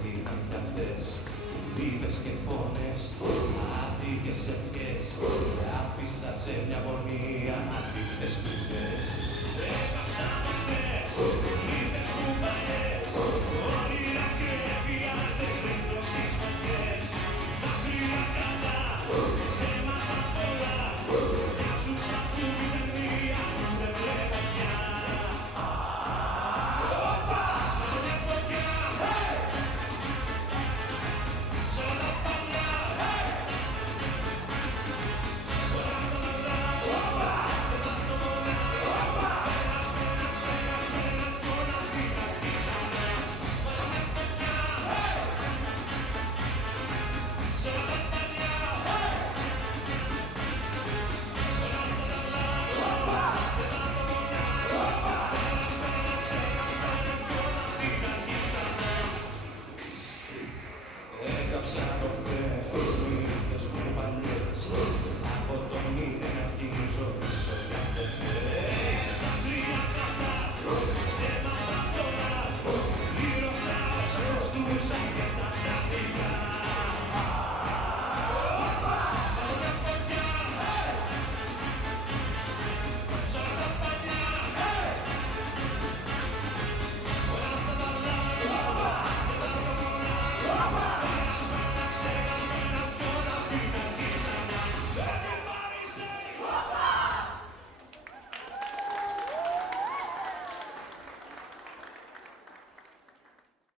δίναν κι αυτές βίδες και φωνές, άδικες ευχές, άφησα σε μια γωνία αντίθετες πληγές. Έκαψα αυτές, νύχτες μου παλιές, όνειρα και εφιάλτες ρίχνω στις φωτιές. Δάκρυα κατά, ψέματα πολλά, μια σου σακούδι δεν μία που δεν βλέπω πια. Μέσα μια φωτιά, σ' όλα παλιά, τώρα τον αλλάζω, τώρα τον μονάζω, περασμένα, ξεχασμένα κι όλα την αρχή ξανά. Μέσα μια φωτιά, σ' όλα παλιά, τώρα τον αλλάζω, τώρα τον μονάζω, περασμένα, ξεχασμένα κι όλα την αρχή ξανά. Έκαψα ορθές νύχτες μου παλιές, από το μηδέν αρχίζω πίσω για τεφές. Δάκρυα κατά, ψέματα πολλά, πλήρωσα όσα χρωστούσα.